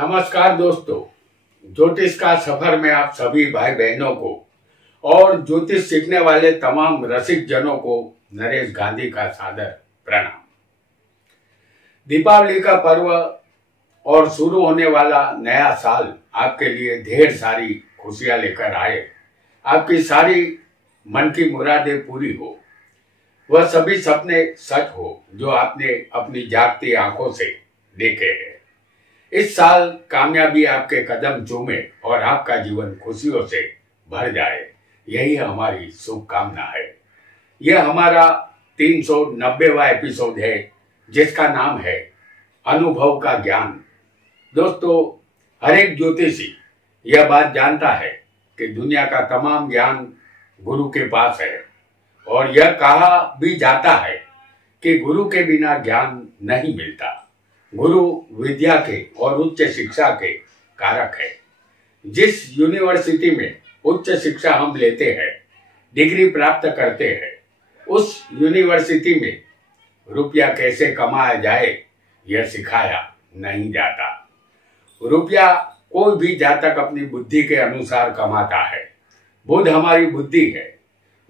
नमस्कार दोस्तों, ज्योतिष का सफर में आप सभी भाई बहनों को और ज्योतिष सीखने वाले तमाम रसिक जनों को नरेश गांधी का सादर प्रणाम। दीपावली का पर्व और शुरू होने वाला नया साल आपके लिए ढेर सारी खुशियां लेकर आए, आपकी सारी मन की मुरादें पूरी हो, वह सभी सपने सच हो जो आपने अपनी जागती आंखों से देखे हैं। इस साल कामयाबी आपके कदम चूमे और आपका जीवन खुशियों से भर जाए, यही हमारी शुभकामना है। यह हमारा 390वां एपिसोड है जिसका नाम है अनुभव का ज्ञान। दोस्तों, हर एक ज्योतिषी यह बात जानता है कि दुनिया का तमाम ज्ञान गुरु के पास है और यह कहा भी जाता है कि गुरु के बिना ज्ञान नहीं मिलता। गुरु विद्या के और उच्च शिक्षा के कारक है। जिस यूनिवर्सिटी में उच्च शिक्षा हम लेते हैं, डिग्री प्राप्त करते हैं, उस यूनिवर्सिटी में रुपया कैसे कमाया जाए यह सिखाया नहीं जाता। रुपया कोई भी जातक अपनी बुद्धि के अनुसार कमाता है। बुद्ध हमारी बुद्धि है।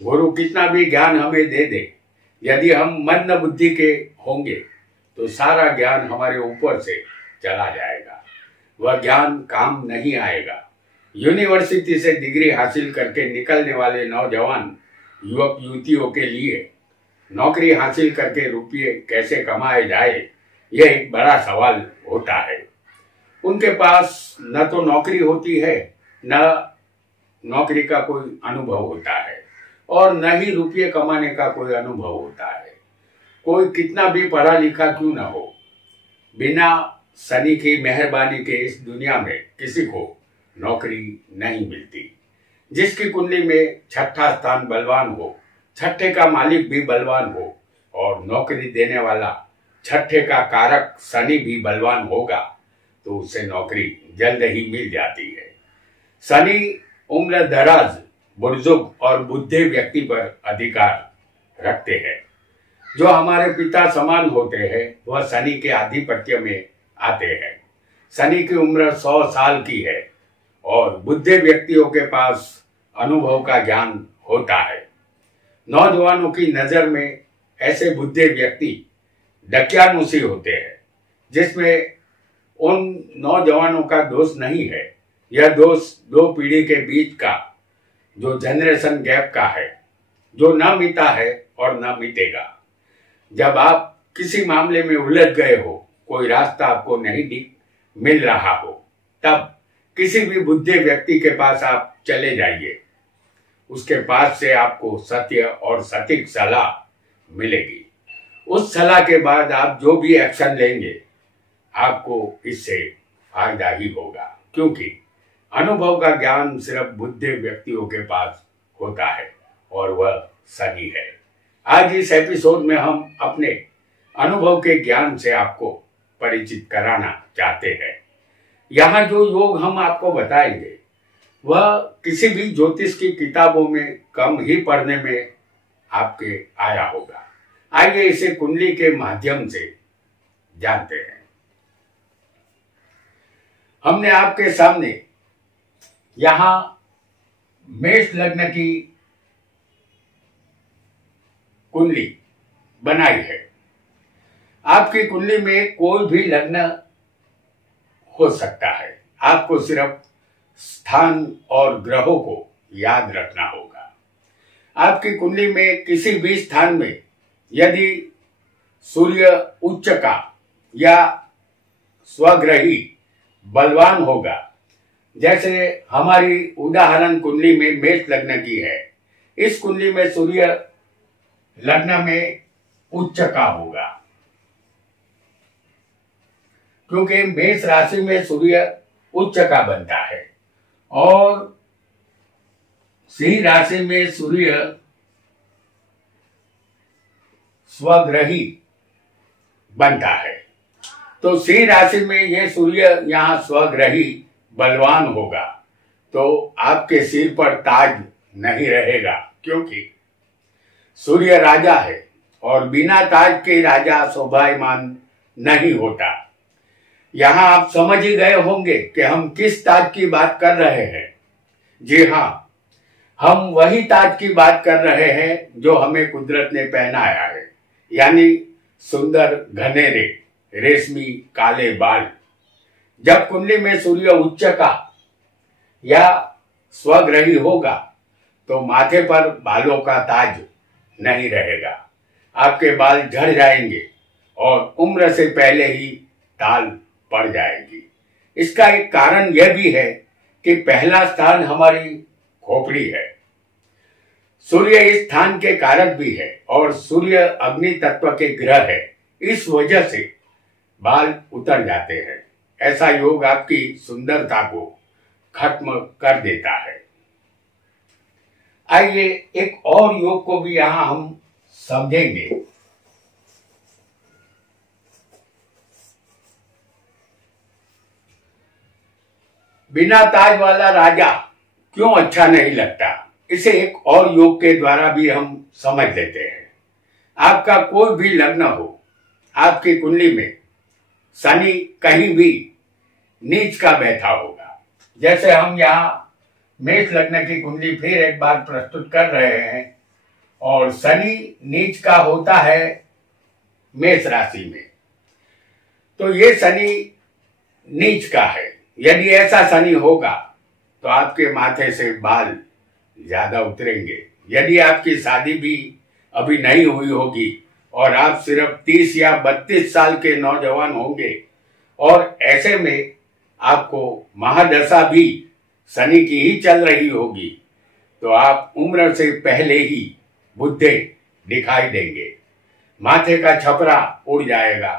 गुरु कितना भी ज्ञान हमें दे दे, यदि हम मंद बुद्धि के होंगे तो सारा ज्ञान हमारे ऊपर से चला जाएगा, वह ज्ञान काम नहीं आएगा। यूनिवर्सिटी से डिग्री हासिल करके निकलने वाले नौजवान युवक युवतियों के लिए नौकरी हासिल करके रुपये कैसे कमाए जाए यह एक बड़ा सवाल होता है। उनके पास न तो नौकरी होती है, न नौकरी का कोई अनुभव होता है और न ही रुपये कमाने का कोई अनुभव होता है। कोई कितना भी पढ़ा लिखा क्यों न हो, बिना शनि की मेहरबानी के इस दुनिया में किसी को नौकरी नहीं मिलती। जिसकी कुंडली में छठा स्थान बलवान हो, छठे का मालिक भी बलवान हो और नौकरी देने वाला छठे का कारक शनि भी बलवान होगा तो उसे नौकरी जल्द ही मिल जाती है। शनि उम्र दराज, बुजुर्ग और बुद्धे व्यक्ति पर अधिकार रखते हैं। जो हमारे पिता समान होते हैं वह शनि के आधिपत्य में आते हैं। शनि की उम्र 100 साल की है और बुद्धे व्यक्तियों के पास अनुभव का ज्ञान होता है। नौजवानों की नजर में ऐसे बुद्धे व्यक्ति दकियानुसी होते हैं, जिसमें उन नौजवानों का दोष नहीं है। यह दोष दो पीढ़ी के बीच का जो जनरेशन गैप का है, जो न मिटा है और न मिटेगा। जब आप किसी मामले में उलझ गए हो, कोई रास्ता आपको नहीं मिल रहा हो, तब किसी भी बुद्धे व्यक्ति के पास आप चले जाइए। उसके पास से आपको सत्य और सटीक सलाह मिलेगी। उस सलाह के बाद आप जो भी एक्शन लेंगे आपको इससे फायदा ही होगा, क्योंकि अनुभव का ज्ञान सिर्फ बुद्धे व्यक्तियों के पास होता है और वह शनि है। आज इस एपिसोड में हम अपने अनुभव के ज्ञान से आपको परिचित कराना चाहते हैं। यहाँ जो योग हम आपको बताएंगे वह किसी भी ज्योतिष की किताबों में कम ही पढ़ने में आपके आया होगा। आइए इसे कुंडली के माध्यम से जानते हैं। हमने आपके सामने यहाँ मेष लग्न की कुंडली बनाई है। आपकी कुंडली में कोई भी लग्न हो सकता है। आपको सिर्फ स्थान और ग्रहों को याद रखना होगा। आपकी कुंडली में किसी भी स्थान में यदि सूर्य उच्च का या स्वग्रही बलवान होगा, जैसे हमारी उदाहरण कुंडली में मेष लग्न की है, इस कुंडली में सूर्य लग्न में उच्च का होगा, क्योंकि मेष राशि में सूर्य उच्च का बनता है और सिंह राशि में सूर्य स्वग्रही बनता है। तो सिंह राशि में यह सूर्य यहाँ स्वग्रही बलवान होगा तो आपके सिर पर ताज नहीं रहेगा, क्योंकि सूर्य राजा है और बिना ताज के राजा शोभायमान नहीं होता। यहाँ आप समझ ही गए होंगे कि हम किस ताज की बात कर रहे हैं। जी हाँ, हम वही ताज की बात कर रहे हैं जो हमें कुदरत ने पहनाया है, यानी सुंदर घनेरे रेशमी काले बाल। जब कुंडली में सूर्य उच्च का या स्वग्रही होगा तो माथे पर बालों का ताज नहीं रहेगा, आपके बाल झड़ जाएंगे और उम्र से पहले ही टाल पड़ जाएगी। इसका एक कारण यह भी है कि पहला स्थान हमारी खोपड़ी है। सूर्य इस स्थान के कारक भी है और सूर्य अग्नि तत्व के ग्रह है, इस वजह से बाल उतर जाते हैं। ऐसा योग आपकी सुंदरता को खत्म कर देता है। आइए एक और योग को भी यहां हम समझेंगे। बिना ताज वाला राजा क्यों अच्छा नहीं लगता, इसे एक और योग के द्वारा भी हम समझ लेते हैं। आपका कोई भी लग्न हो, आपकी कुंडली में शनि कहीं भी नीच का बैठा होगा। जैसे हम यहाँ मेष लग्न की कुंडली फिर एक बार प्रस्तुत कर रहे हैं और शनि नीच का होता है मेष राशि में, तो ये शनि नीच का है। यदि ऐसा शनि होगा तो आपके माथे से बाल ज्यादा उतरेंगे। यदि आपकी शादी भी अभी नहीं हुई होगी और आप सिर्फ 30 या 32 साल के नौजवान होंगे और ऐसे में आपको महादशा भी शनि की ही चल रही होगी, तो आप उम्र से पहले ही बुढ़े दिखाई देंगे। माथे का छपरा उड़ जाएगा,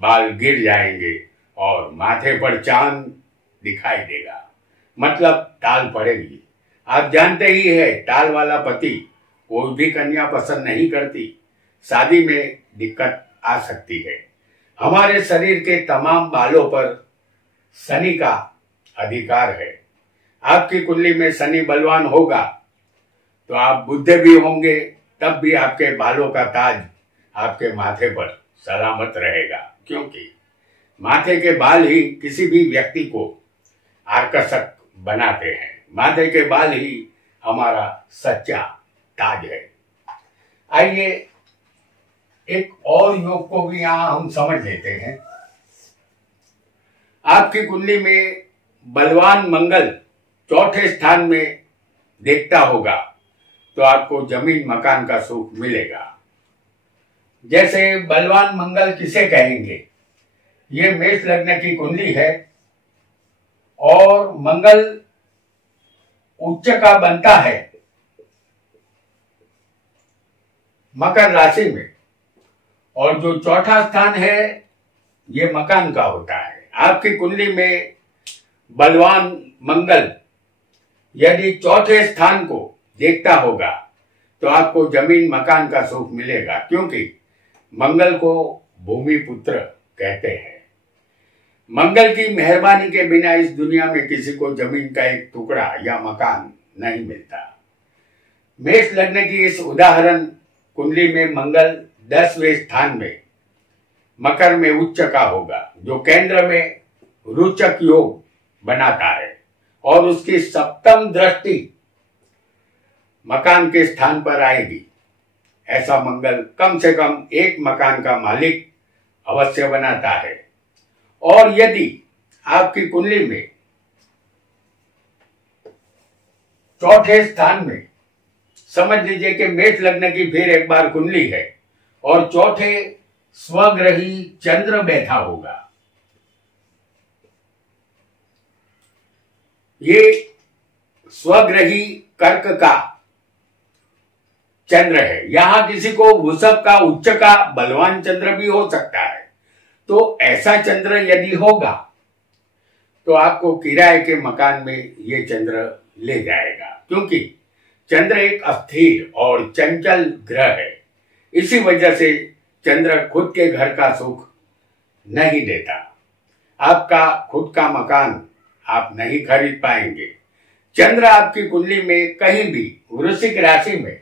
बाल गिर जाएंगे और माथे पर चांद दिखाई देगा, मतलब टाल पड़ेगी। आप जानते ही है, टाल वाला पति कोई भी कन्या पसंद नहीं करती, शादी में दिक्कत आ सकती है। हमारे शरीर के तमाम बालों पर शनि का अधिकार है। आपकी कुंडली में शनि बलवान होगा तो आप बुद्धे भी होंगे, तब भी आपके बालों का ताज आपके माथे पर सलामत रहेगा, क्योंकि माथे के बाल ही किसी भी व्यक्ति को आकर्षक बनाते हैं। माथे के बाल ही हमारा सच्चा ताज है। आइए एक और योग को भी यहां हम समझ लेते हैं। आपकी कुंडली में बलवान मंगल चौथे स्थान में देखता होगा तो आपको जमीन मकान का सुख मिलेगा। जैसे बलवान मंगल किसे कहेंगे, ये मेष लग्न की कुंडली है और मंगल उच्च का बनता है मकर राशि में, और जो चौथा स्थान है ये मकान का होता है। आपकी कुंडली में बलवान मंगल यदि चौथे स्थान को देखता होगा तो आपको जमीन मकान का सुख मिलेगा, क्योंकि मंगल को भूमि पुत्र कहते हैं। मंगल की मेहरबानी के बिना इस दुनिया में किसी को जमीन का एक टुकड़ा या मकान नहीं मिलता। मेष लग्न की इस उदाहरण कुंडली में मंगल 10वें स्थान में मकर में उच्च का होगा, जो केंद्र में रोचक योग बनाता है और उसकी सप्तम दृष्टि मकान के स्थान पर आएगी। ऐसा मंगल कम से कम एक मकान का मालिक अवश्य बनाता है। और यदि आपकी कुंडली में चौथे स्थान में, समझ लीजिए कि मेष लग्न की फिर एक बार कुंडली है और चौथे स्वग्रही चंद्र बैठा होगा, ये स्वग्रही कर्क का चंद्र है। यहां किसी को वृषभ का उच्च का बलवान चंद्र भी हो सकता है। तो ऐसा चंद्र यदि होगा तो आपको किराए के मकान में ये चंद्र ले जाएगा, क्योंकि चंद्र एक अस्थिर और चंचल ग्रह है। इसी वजह से चंद्र खुद के घर का सुख नहीं देता। आपका खुद का मकान आप नहीं खरीद पाएंगे। चंद्र आपकी कुंडली में कहीं भी वृश्चिक राशि में,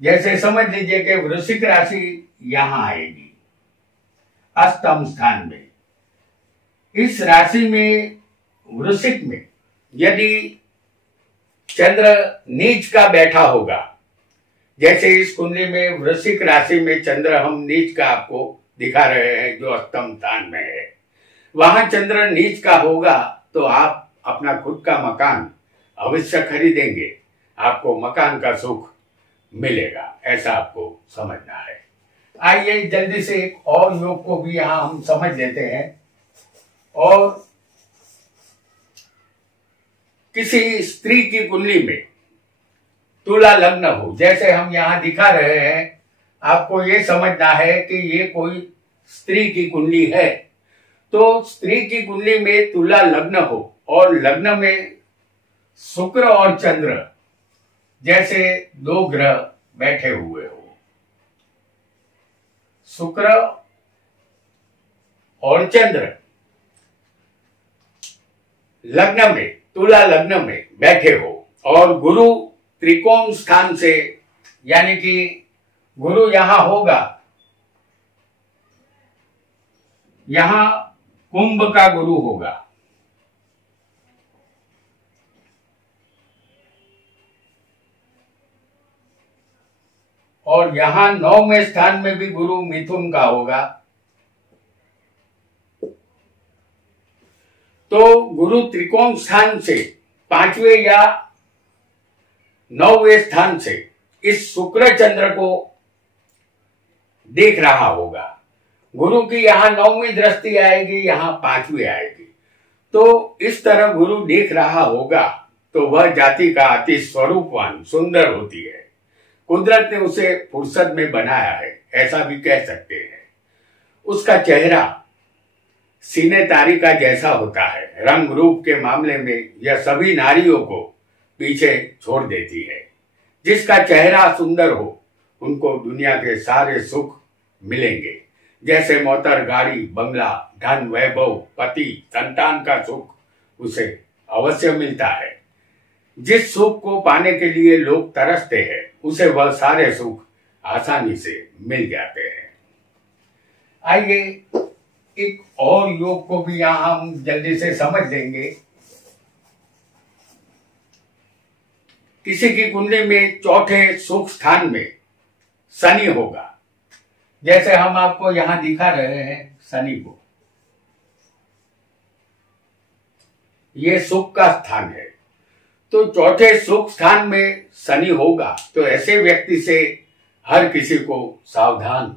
जैसे समझ लीजिए कि वृश्चिक राशि यहां आएगी अष्टम स्थान में, इस राशि में वृश्चिक में यदि चंद्र नीच का बैठा होगा, जैसे इस कुंडली में वृश्चिक राशि में चंद्र हम नीच का आपको दिखा रहे हैं जो अष्टम स्थान में है, वहां चंद्र नीच का होगा तो आप अपना खुद का मकान अवश्य खरीदेंगे, आपको मकान का सुख मिलेगा, ऐसा आपको समझना है। आइए जल्दी से एक और योग को भी यहां हम समझ लेते हैं। और किसी स्त्री की कुंडली में तुला लग्न हो, जैसे हम यहां दिखा रहे हैं, आपको ये समझना है कि ये कोई स्त्री की कुंडली है। तो स्त्री की कुंडली में तुला लग्न हो और लग्न में शुक्र और चंद्र जैसे दो ग्रह बैठे हुए हो, शुक्र और चंद्र लग्न में, तुला लग्न में बैठे हो, और गुरु त्रिकोण स्थान से, यानी कि गुरु यहां होगा, यहां कुंभ का गुरु होगा, और यहां 9वें स्थान में भी गुरु मिथुन का होगा। तो गुरु त्रिकोण स्थान से 5वें या 9वें स्थान से इस शुक्र चंद्र को देख रहा होगा। गुरु की यहां 9वीं दृष्टि आएगी, यहां 5वीं आएगी। तो इस तरह गुरु देख रहा होगा तो वह जाति का अति स्वरूपवान सुंदर होती है। कुदरत ने उसे फुर्सत में बनाया है, ऐसा भी कह सकते हैं। उसका चेहरा सीने तारी का जैसा होता है। रंग रूप के मामले में यह सभी नारियों को पीछे छोड़ देती है। जिसका चेहरा सुंदर हो उनको दुनिया के सारे सुख मिलेंगे, जैसे मोटर, गाड़ी, बंगला, धन, वैभव, पति, संतान का सुख उसे अवश्य मिलता है। जिस सुख को पाने के लिए लोग तरसते हैं उसे वह सारे सुख आसानी से मिल जाते हैं। आइए एक और योग को भी यहां हम जल्दी से समझ लेंगे। किसी की कुंडली में चौथे सुख स्थान में शनि होगा, जैसे हम आपको यहां दिखा रहे हैं शनि को, ये सुख का स्थान है। तो चौथे सुख स्थान में शनि होगा तो ऐसे व्यक्ति से हर किसी को सावधान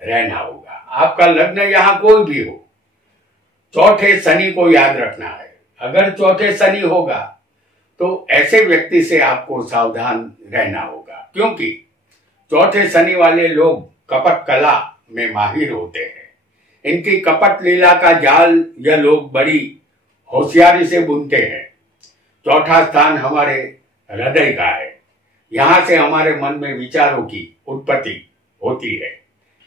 रहना होगा। आपका लग्न यहां कोई भी हो, चौथे शनि को याद रखना है। अगर चौथे शनि होगा तो ऐसे व्यक्ति से आपको सावधान रहना होगा, क्योंकि चौथे शनि वाले लोग कपट कला में माहिर होते हैं। इनकी कपट लीला का जाल यह लोग बड़ी होशियारी से बुनते हैं। चौथा स्थान हमारे हृदय का है, यहां से हमारे मन में विचारों की उत्पत्ति होती है।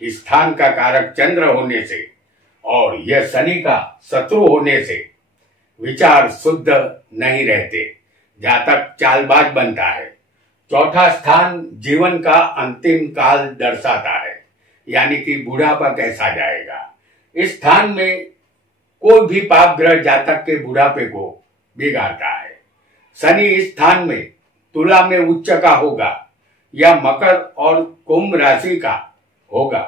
इस स्थान का कारक चंद्र होने से और यह शनि का शत्रु होने से विचार शुद्ध नहीं रहते, जातक चालबाज बनता है। चौथा स्थान जीवन का अंतिम काल दर्शाता है, यानी कि बुढ़ापा कैसा जाएगा। इस स्थान में कोई भी पाप ग्रह जातक के बुढ़ापे को बिगाड़ता है। शनि इस स्थान में तुला में उच्च का होगा या मकर और कुंभ राशि का होगा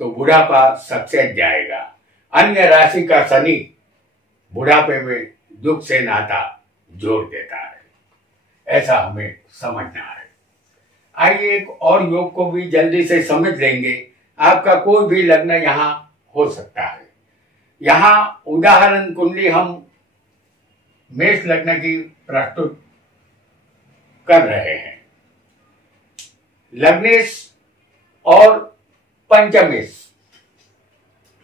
तो बुढ़ापा सक्सेस जाएगा। अन्य राशि का शनि बुढ़ापे में दुख से नाता जोड़ देता है, ऐसा हमें समझना है। आइए एक और योग को भी जल्दी से समझ लेंगे। आपका कोई भी लग्न यहां हो सकता है। यहां उदाहरण कुंडली हम मेष लग्न की प्रस्तुत कर रहे हैं। लग्नेश और पंचमेश,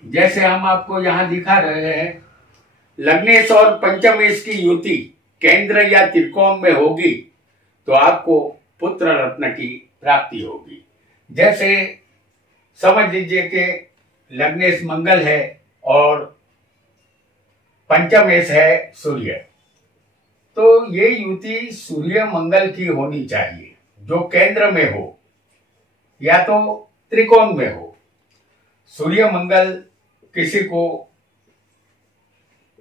जैसे हम आपको यहां दिखा रहे हैं, लग्नेश और पंचमेश की युति केंद्र या त्रिकोण में होगी तो आपको पुत्र रत्न की प्राप्ति होगी। जैसे समझ लीजिए कि लग्नेश मंगल है और पंचमेश है सूर्य, तो ये युति सूर्य मंगल की होनी चाहिए, जो केंद्र में हो या तो त्रिकोण में हो। सूर्य मंगल किसी को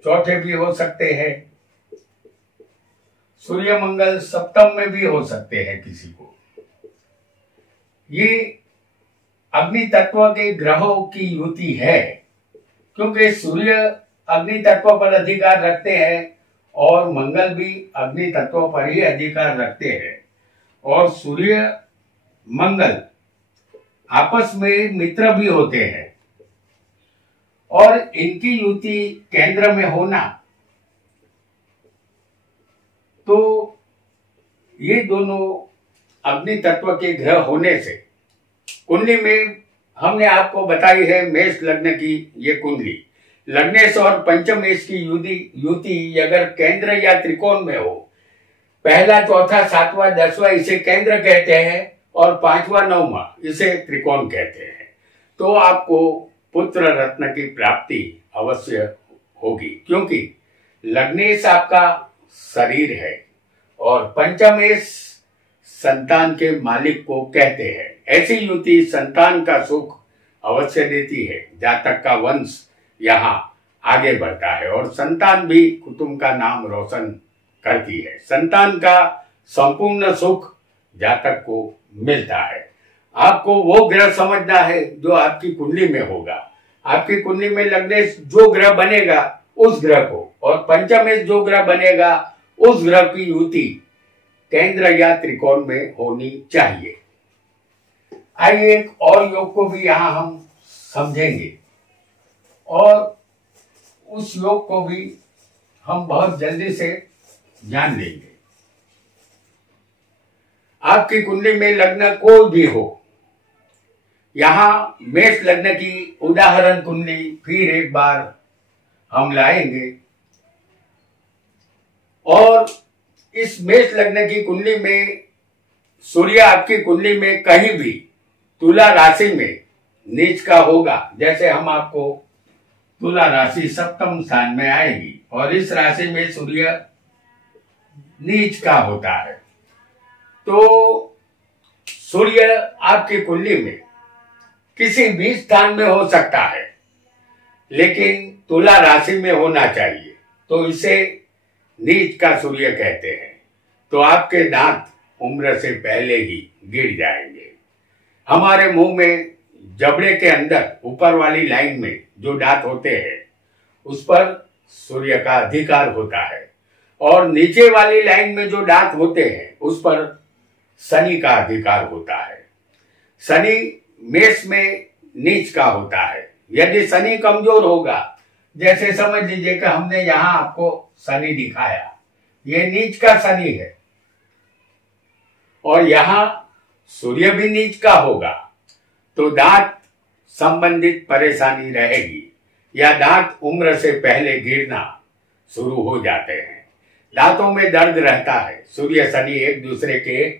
चौथे भी हो सकते हैं, सूर्य मंगल सप्तम में भी हो सकते हैं किसी को। ये अग्नि तत्व के ग्रहों की युति है, क्योंकि सूर्य अग्नि तत्व पर अधिकार रखते हैं और मंगल भी अग्नि तत्व पर ही अधिकार रखते हैं। और सूर्य मंगल आपस में मित्र भी होते हैं और इनकी युति केंद्र में होना, तो ये दोनों अग्नि तत्व के ग्रह होने से कुंडली में हमने आपको बताई है मेष लग्न की ये कुंडली, लग्नेश और पंचमेश की युति अगर केंद्र या त्रिकोण में हो, पहला चौथा सातवां दसवां इसे केंद्र कहते हैं और पांचवा नौवां इसे त्रिकोण कहते हैं, तो आपको पुत्र रत्न की प्राप्ति अवश्य होगी, क्योंकि लग्नेश आपका शरीर है और पंचमेश संतान के मालिक को कहते हैं। ऐसी युति संतान का सुख अवश्य देती है, जातक का वंश यहाँ आगे बढ़ता है और संतान भी कुटुंब का नाम रोशन करती है। संतान का संपूर्ण सुख जातक को मिलता है। आपको वो ग्रह समझना है जो आपकी कुंडली में होगा। आपकी कुंडली में लग्नेश जो ग्रह बनेगा उस ग्रह को, और पंचमेश जो ग्रह बनेगा उस ग्रह की युति केंद्र या त्रिकोण में होनी चाहिए। आइए एक और योग को भी यहां हम समझेंगे और उस योग को भी हम बहुत जल्दी से जान लेंगे। आपकी कुंडली में लग्न कोई भी हो, यहां मेष लग्न की उदाहरण कुंडली फिर एक बार हम लाएंगे और इस मेष लग्न की कुंडली में सूर्य आपकी कुंडली में कहीं भी तुला राशि में नीच का होगा, जैसे हम आपको तुला राशि सप्तम स्थान में आएगी और इस राशि में सूर्य नीच का होता है, तो सूर्य आपकी कुंडली में किसी भी स्थान में हो सकता है, लेकिन तुला राशि में होना चाहिए, तो इसे नीच का सूर्य कहते हैं। तो आपके दांत उम्र से पहले ही गिर जाएंगे। हमारे मुंह में जबड़े के अंदर ऊपर वाली लाइन में जो दांत होते हैं उस पर सूर्य का अधिकार होता है और नीचे वाली लाइन में जो दांत होते हैं उस पर शनि का अधिकार होता है। शनि मेष में नीच का होता है। यदि शनि कमजोर होगा, जैसे समझ लीजिए कि हमने यहां आपको शनि दिखाया, ये नीच का शनि है और यहां सूर्य भी नीच का होगा, तो दांत संबंधित परेशानी रहेगी या दांत उम्र से पहले गिरना शुरू हो जाते हैं। दांतों में दर्द रहता है। सूर्य शनि एक दूसरे के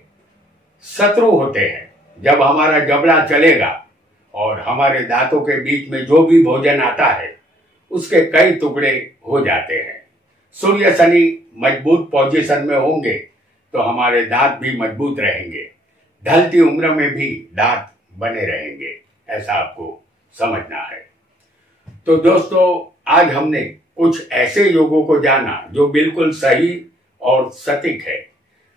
शत्रु होते हैं। जब हमारा जबड़ा चलेगा और हमारे दांतों के बीच में जो भी भोजन आता है उसके कई टुकड़े हो जाते हैं। सूर्य शनि मजबूत पोजीशन में होंगे तो हमारे दांत भी मजबूत रहेंगे, ढलती उम्र में भी दांत बने रहेंगे, ऐसा आपको समझना है। तो दोस्तों, आज हमने कुछ ऐसे योगों को जाना जो बिल्कुल सही और सटीक है।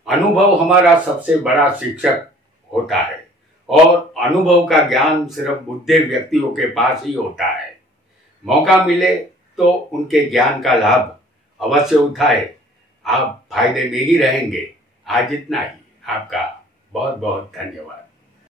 अनुभव हमारा सबसे बड़ा शिक्षक होता है और अनुभव का ज्ञान सिर्फ बुद्धे व्यक्तियों के पास ही होता है। मौका मिले तो उनके ज्ञान का लाभ अवश्य उठाए, आप फायदे में ही रहेंगे। आज इतना ही। आपका बहुत बहुत धन्यवाद।